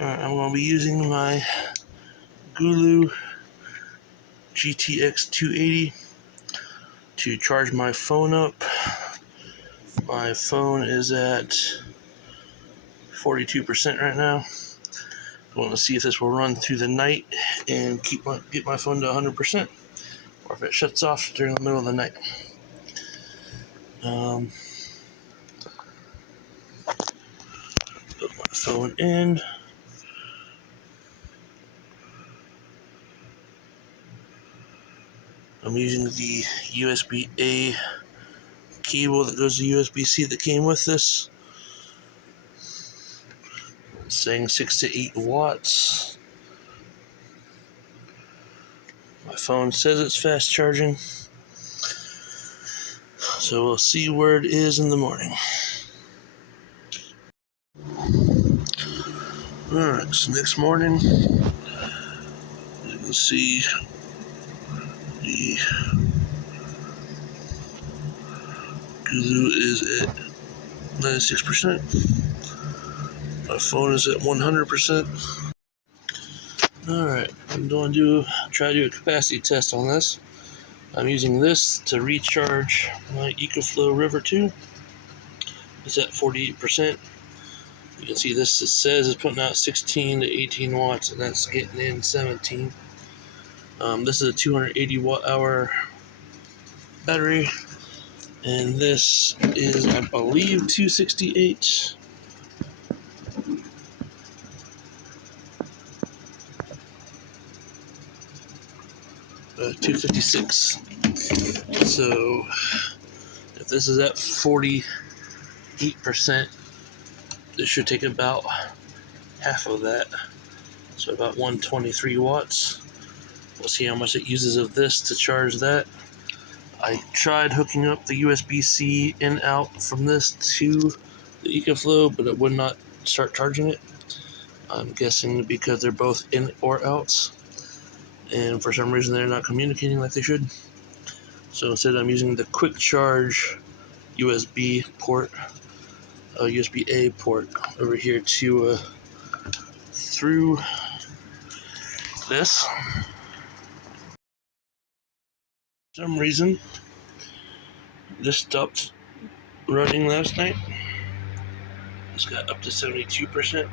Alright, I'm going to be using my Gooloo gtx280 to charge my phone up. My phone is at 42% right now. I want to see if this will run through the night and get my phone to 100%, or if it shuts off during the middle of the night. Put my phone in. I'm using the USB-A cable that goes to USB-C that came with this. It's saying 6 to 8 watts. My phone says it's fast charging, so we'll see where it is in the morning. Alright, so next morning, you can see the Gooloo is at 96%. My phone is at 100%. Alright, I'm going to try to do a capacity test on this. I'm using this to recharge my EcoFlow River 2. It's at 48%. You can see this says it's putting out 16 to 18 watts, and that's getting in 17. This is a 280 watt hour battery, and this is, I believe, 268. Uh, 256. So if this is at 48%, this should take about half of that, so about 123 watts. We'll see how much it uses of this to charge that. I tried hooking up the USB-C in out from this to the EcoFlow, but it would not start charging it. I'm guessing because they're both in or outs, and for some reason they're not communicating like they should. So instead I'm using the quick charge USB port, USB-A port over here to through this. For some reason this stopped running last night. It's got up to 72%.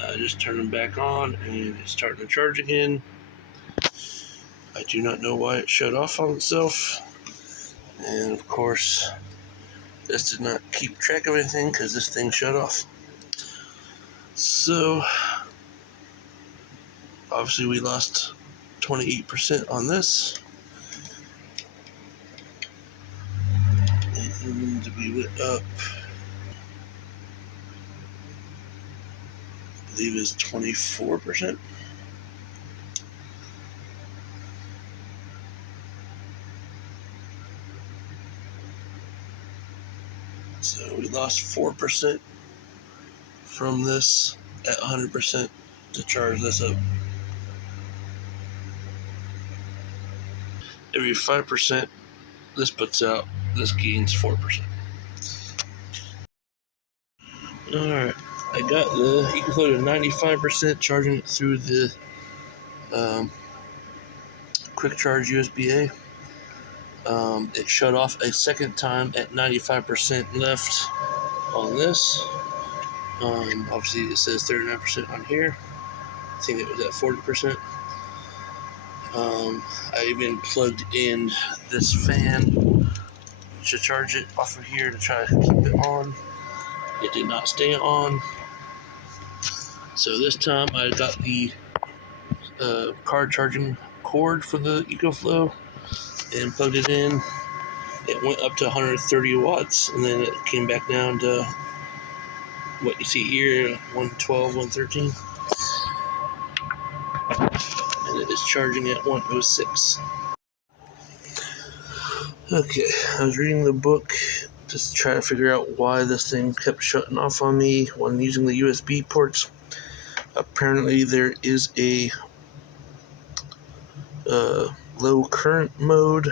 I just turned them back on and it's starting to charge again. I do not know why it shut off on itself, and of course this did not keep track of anything because this thing shut off. So obviously we lost 28% on this, and we went up, I believe it's 24%. So we lost 4% from this at 100% to charge this up. Every 5% this puts out, this gains 4%. Alright, I got the EcoFlow to 95%, charging it through the quick charge USB-A. It shut off a second time at 95% left on this. Obviously it says 39% on here. I think it was at 40%. I even plugged in this fan to charge it off of here to try to keep it on. It did not stay on. So this time I got the car charging cord for the EcoFlow and plugged it in. It went up to 130 watts, and then it came back down to what you see here, 112, 113. And it is charging at 106. Okay, I was reading the book just to try to figure out why this thing kept shutting off on me when using the USB ports. Apparently there is a low current mode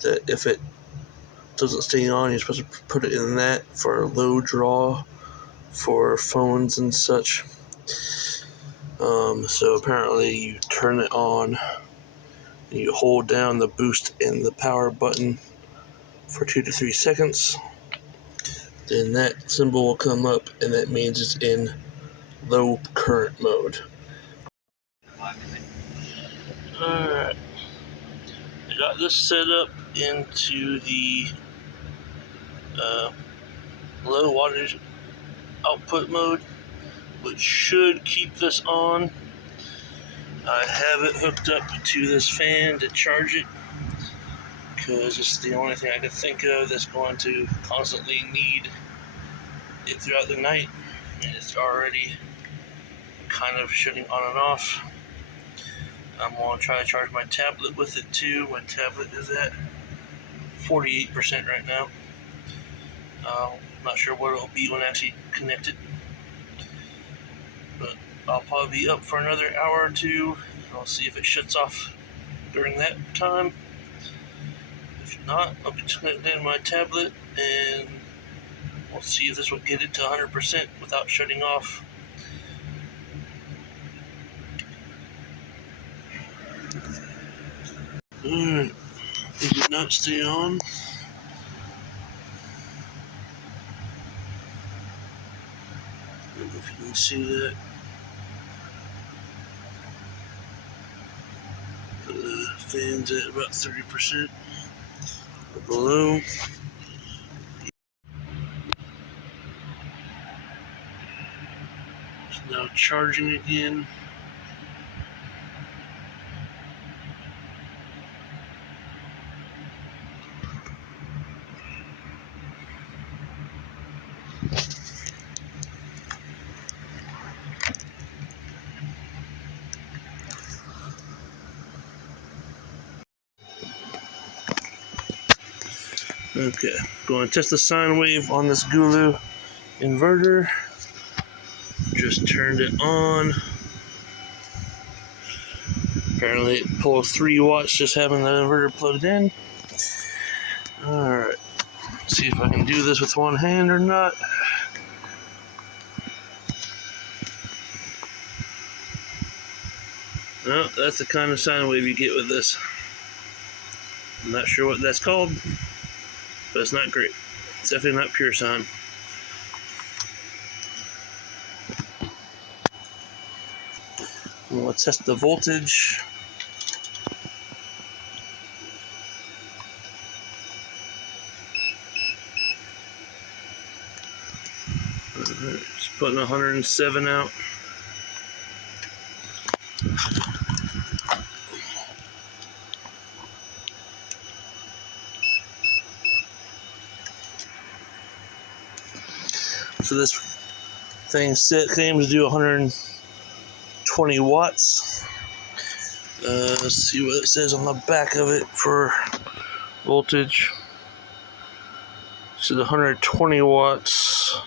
that if it doesn't stay on, you're supposed to put it in that for a low draw for phones and such. So apparently you turn it on and you hold down the boost and the power button for 2 to 3 seconds. Then that symbol will come up, and that means it's in low current mode. Alright, I got this set up into the low wattage output mode, which should keep this on. I have it hooked up to this fan to charge it, because it's the only thing I could think of that's going to constantly need it throughout the night, and it's already kind of shutting on and off. I'm going to try to charge my tablet with it too. My tablet is at 48% right now. Not sure what it'll be when I actually connect it, but I'll probably be up for another hour or two. I'll see if it shuts off during that time. If not, I'll be connecting my tablet, and we'll see if this will get it to 100% without shutting off. Alright, it did not stay on. I don't know if you can see that. The fan's at about 30% or below. It's now charging again. Okay, going to test the sine wave on this Gooloo inverter. Just turned it on. Apparently it pulls 3 watts just having the inverter plugged in. Alright, see if I can do this with one hand or not. No, that's the kind of sine wave you get with this. I'm not sure what that's called, but it's not great. It's definitely not pure sine. We'll test the voltage. Just putting 107 out. So this thing claims to do 120 watts. Let's see what it says on the back of it for voltage. So the 120 watts,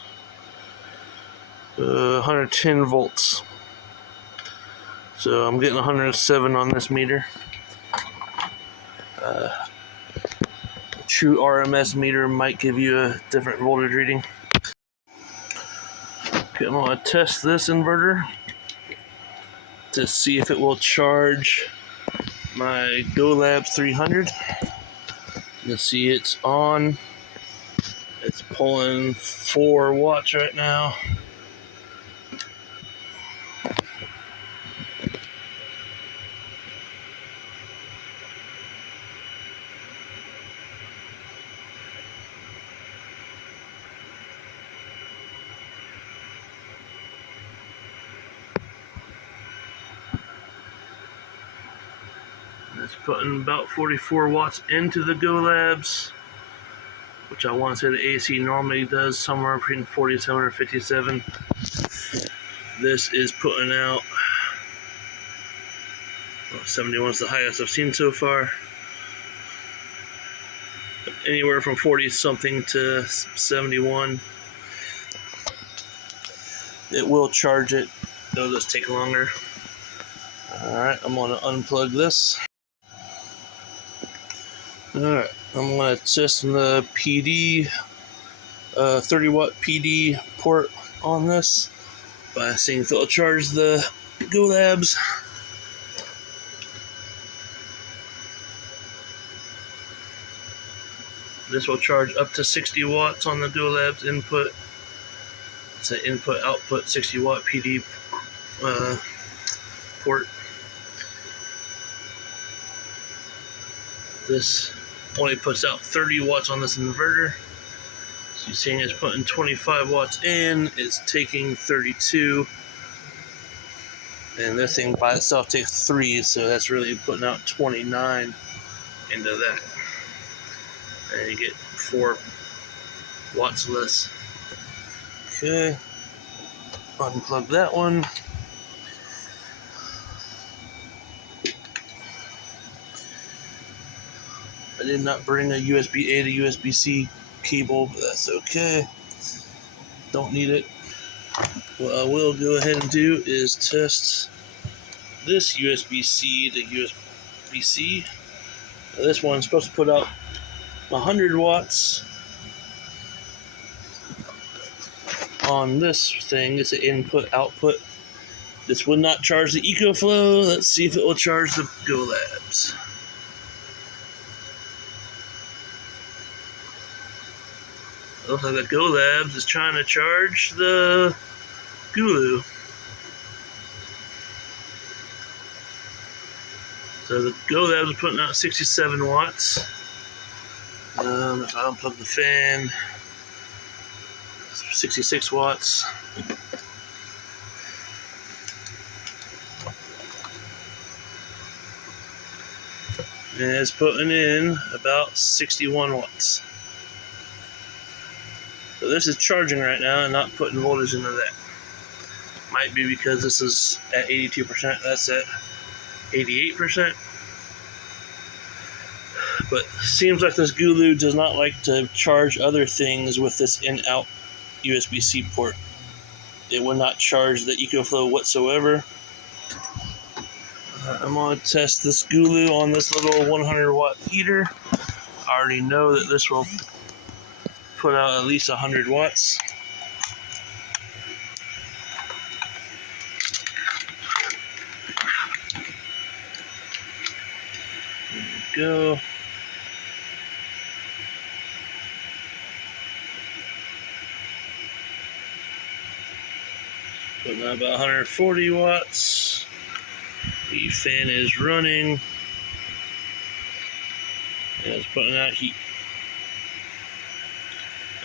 110 volts. So I'm getting 107 on this meter. True RMS meter might give you a different voltage reading. Okay, I'm going to test this inverter to see if it will charge my GoLab 300. You can see it's on. It's pulling 4 watts right now. It's putting about 44 watts into the GoLabs, which I want to say the AC normally does somewhere between 47 or 57. This is putting out 71 is the highest I've seen so far. Anywhere from 40 something to 71. It will charge it. It'll just take longer. Alright, I'm going to unplug this. Alright, I'm going to test the PD, 30 watt PD port on this by seeing if it'll charge the Goolabs. This will charge up to 60 watts on the Goolabs input. It's an input-output 60 watt PD port. This only puts out 30 watts on this inverter. So you're seeing it's putting 25 watts in, it's taking 32. And this thing by itself takes 3, so that's really putting out 29 into that. And you get 4 watts less. Okay, unplug that one. I did not bring a USB-A to USB-C cable, but that's okay. Don't need it. What I will go ahead and do is test this USB-C to USB-C. This one's supposed to put out 100 watts. On this thing, it's an input-output. This would not charge the EcoFlow. Let's see if it will charge the Goolabs. Looks like the Goolabs is trying to charge the Gooloo. So the Goolabs are putting out 67 watts. If I unplug the fan, 66 watts. And it's putting in about 61 watts. So this is charging right now and not putting voltage into that. Might be because this is at 82%, that's at 88%. But seems like this Gooloo does not like to charge other things with this in-out USB-C port. It will not charge the EcoFlow whatsoever. I'm going to test this Gooloo on this little 100 watt heater. I already know that this will put out at least 100 watts. There we go. Putting out about 140 watts. The fan is running. And it's putting out heat.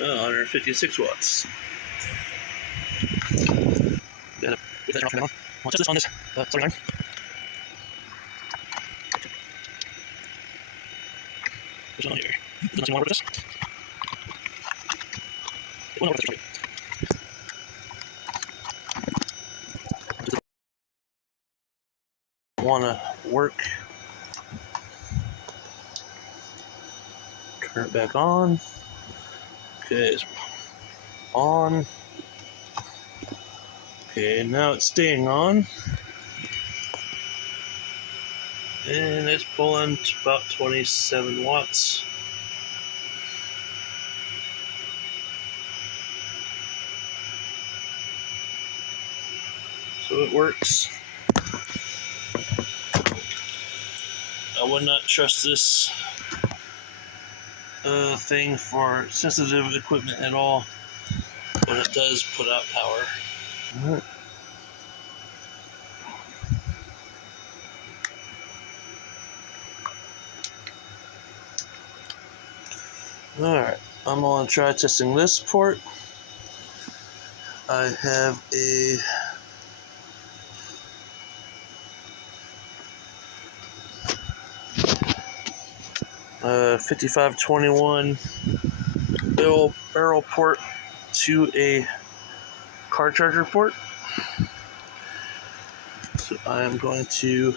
156 watts. Gotta get that on. I'll test this on this plug line. There's one here. Doesn't seem to work with this. It won't work with this. Want to work. Turn it back on. Okay, it's on. Okay, now it's staying on. And it's pulling to about 27 watts. So it works. I would not trust this thing for sensitive equipment at all, but it does put out power. Alright, I'm going to try testing this port. I have a uh, 5521 barrel port to a car charger port. So I am going to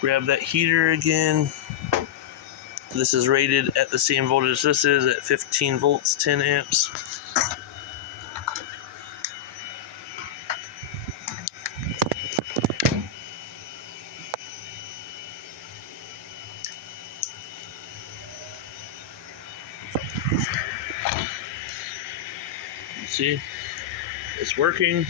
grab that heater again. This is rated at the same voltage this is, at 15 volts, 10 amps. See, it's working.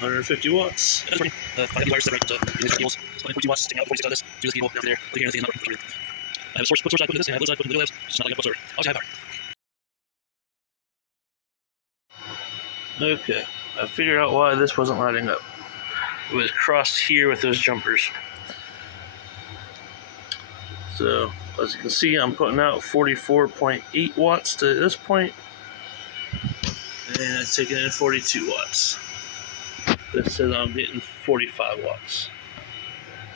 150 watts. That's working. I got the wires separate in the cables. So 42 watts, taking out 46 out of this, through this cable, down to there. Look here, nothing is not working. I have a source I put in this, and I have a little side put in the labs. It's not like a source. I'll just have power. Okay, I figured out why this wasn't lighting up. It was crossed here with those jumpers. So, as you can see, I'm putting out 44.8 watts to this point, and it's taking in 42 watts. This says I'm getting 45 watts.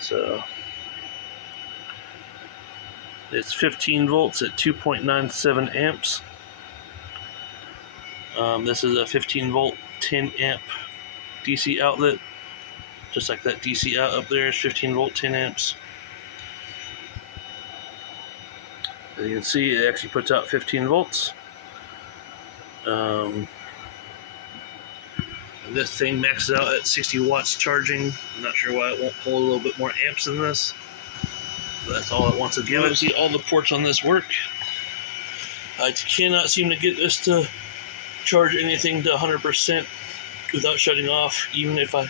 So, it's 15 volts at 2.97 amps. This is a 15 volt, 10 amp DC outlet. Just like that DC out up there is 15 volt, 10 amps. As you can see, it actually puts out 15 volts. This thing maxes out at 60 watts charging. I'm not sure why it won't pull a little bit more amps than this, but that's all it wants to give it. See, all the ports on this work. I cannot seem to get this to charge anything to 100% without shutting off, even if I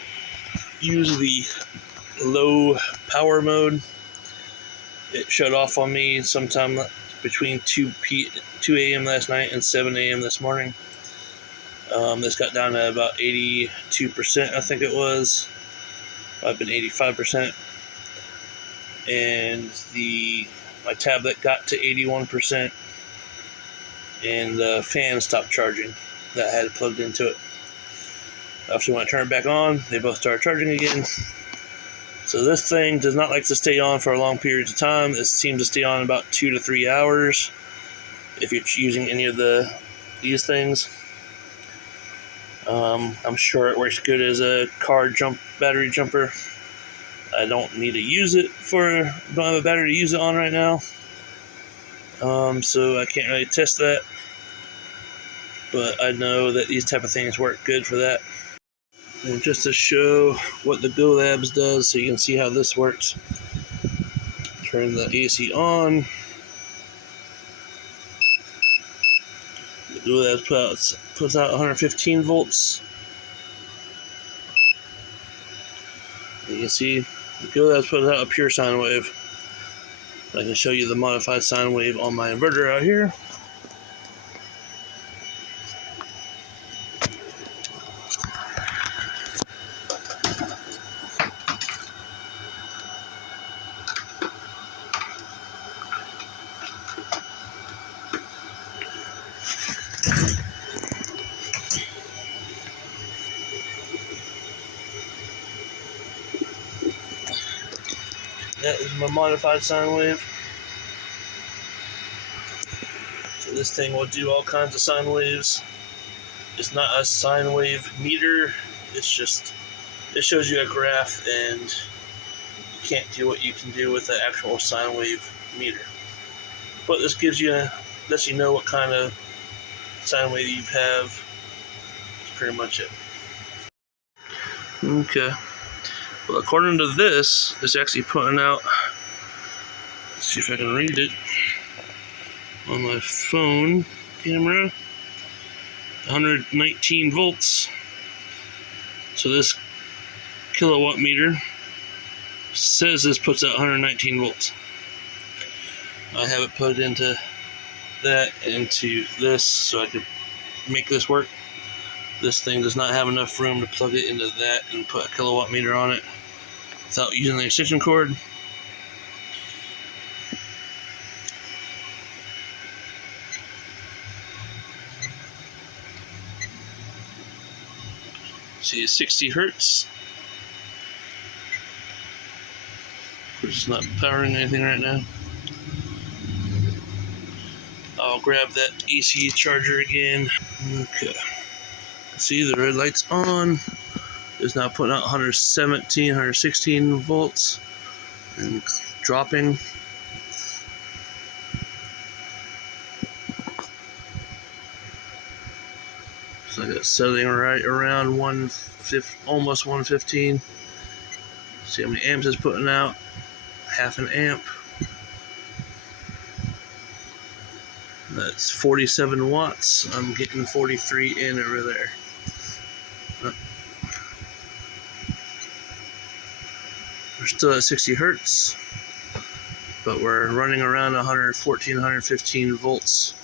use the low power mode. It shut off on me sometime between 2 a.m. last night and 7 a.m. this morning. This got down to about 82%, I think it was. I've been 85%. And my tablet got to 81%. And the fan stopped charging that I had plugged into it. After when I turn it back on, they both start charging again. So this thing does not like to stay on for a long period of time. It seems to stay on about 2 to 3 hours if you're using any of these things. I'm sure it works good as a car battery jumper. I don't need to use it don't have a battery to use it on right now. So I can't really test that. But I know that these type of things work good for that. And just to show what the Gooloo does, so you can see how this works. Turn the AC on. The Gooloo puts out 115 volts. You can see the Gooloo puts out a pure sine wave. I can show you the modified sine wave on my inverter out here. That is my modified sine wave. So this thing will do all kinds of sine waves. It's not a sine wave meter. It shows you a graph, and you can't do what you can do with the actual sine wave meter. But this lets you know what kind of sine wave you have. That's pretty much it. Okay. Well, according to this, it's actually putting out, let's see if I can read it on my phone camera, 119 volts. So this kilowatt meter says this puts out 119 volts. I have it plugged into this so I could make this work. This thing does not have enough room to plug it into that and put a kilowatt meter on it without using the extension cord. See, it's 60 hertz. We're just not powering anything right now. I'll grab that AC charger again. Okay. See, the red light's on. It's now putting out 116 volts and dropping. So I got setting right around almost 115. See how many amps it's putting out? Half an amp. That It's 47 watts. I'm getting 43 in over there. We're still at 60 hertz, but we're running around 114, 115 volts